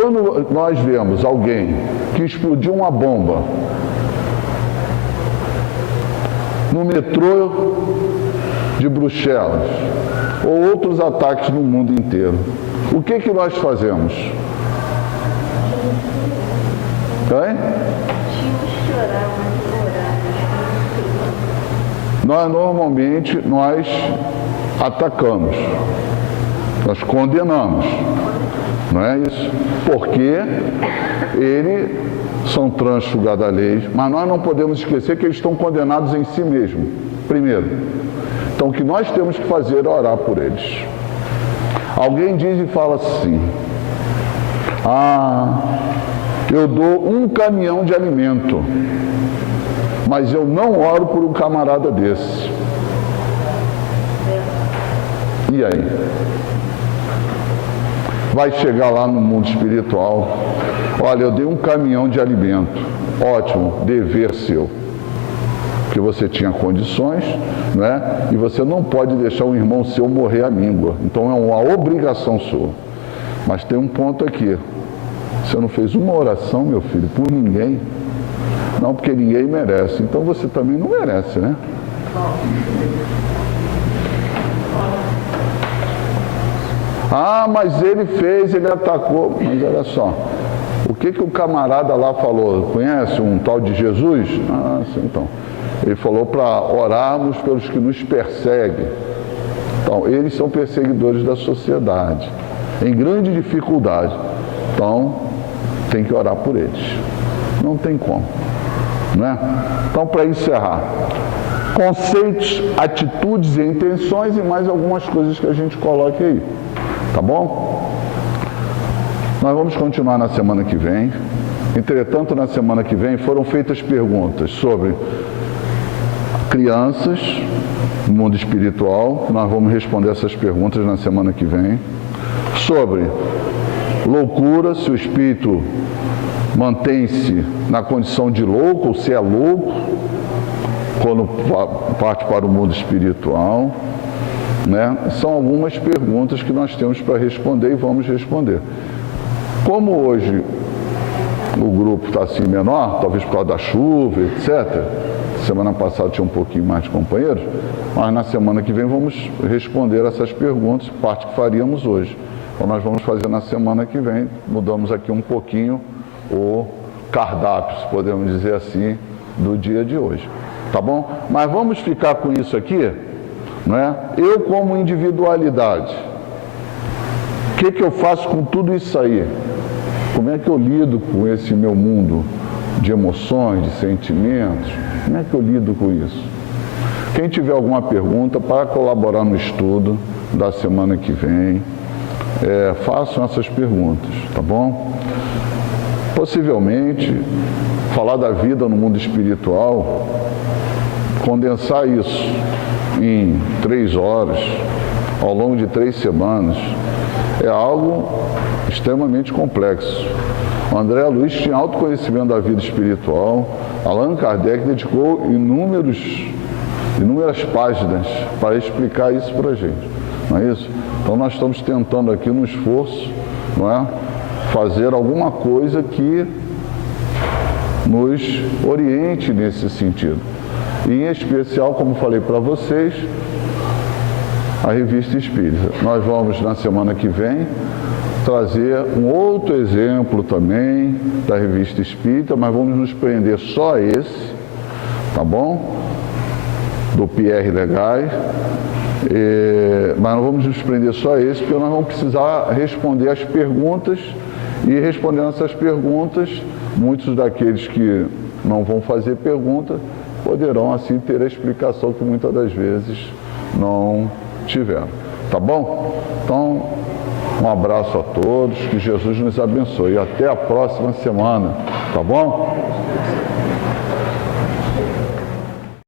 Quando nós vemos alguém que explodiu uma bomba no metrô de Bruxelas ou outros ataques no mundo inteiro, o que nós fazemos? Hein? Normalmente nós atacamos, nós condenamos, não é isso? Porque eles são transfugados da lei, mas nós não podemos esquecer que eles estão condenados em si mesmos, primeiro. Então o que nós temos que fazer é orar por eles. Alguém diz e fala assim, eu dou um caminhão de alimento, mas eu não oro por um camarada desse. E aí? Vai chegar lá no mundo espiritual, olha, eu dei um caminhão de alimento, ótimo, dever seu, porque você tinha condições, né? E você não pode deixar um irmão seu morrer à míngua, então é uma obrigação sua. Mas tem um ponto aqui, você não fez uma oração, meu filho, por ninguém. Não, porque ninguém merece. Então você também não merece, né? Mas ele fez, ele atacou. Mas olha só, o que o camarada lá falou? Conhece um tal de Jesus? Sim, então. Ele falou para orarmos pelos que nos perseguem. Então, eles são perseguidores da sociedade, em grande dificuldade. Então, tem que orar por eles. Não tem como. Né? Então, para encerrar, conceitos, atitudes e intenções e mais algumas coisas que a gente coloque aí, tá bom? Nós vamos continuar na semana que vem. Entretanto, na semana que vem foram feitas perguntas sobre crianças no mundo espiritual. Nós vamos responder essas perguntas na semana que vem. Sobre loucura, se o espírito mantém-se na condição de louco, ou se é louco, quando parte para o mundo espiritual, né? São algumas perguntas que nós temos para responder e vamos responder. Como hoje o grupo está assim menor, talvez por causa da chuva, etc. Semana passada tinha um pouquinho mais de companheiros, mas na semana que vem vamos responder essas perguntas, parte que faríamos hoje. Então nós vamos fazer na semana que vem, mudamos aqui um pouquinho o cardápio, se podemos dizer assim, do dia de hoje, tá bom? Mas vamos ficar com isso aqui, né? Eu como individualidade, o que eu faço com tudo isso aí? Como é que eu lido com esse meu mundo de emoções, de sentimentos? Como é que eu lido com isso? Quem tiver alguma pergunta para colaborar no estudo da semana que vem, façam essas perguntas, tá bom? Possivelmente, falar da vida no mundo espiritual, condensar isso em 3 horas, ao longo de 3 semanas, é algo extremamente complexo. O André Luiz tinha autoconhecimento da vida espiritual, Allan Kardec dedicou inúmeras páginas para explicar isso para a gente, não é isso? Então nós estamos tentando aqui no esforço, não é, fazer alguma coisa que nos oriente nesse sentido. E em especial, como falei para vocês, a Revista Espírita. Nós vamos na semana que vem trazer um outro exemplo também da Revista Espírita, mas vamos nos prender só a esse, tá bom? Do Pierre Legay, mas não vamos nos prender só a esse, porque nós vamos precisar responder as perguntas, e respondendo essas perguntas, muitos daqueles que não vão fazer pergunta poderão assim ter a explicação que muitas das vezes não tiveram, tá bom? Então, um abraço a todos, que Jesus nos abençoe e até a próxima semana, tá bom?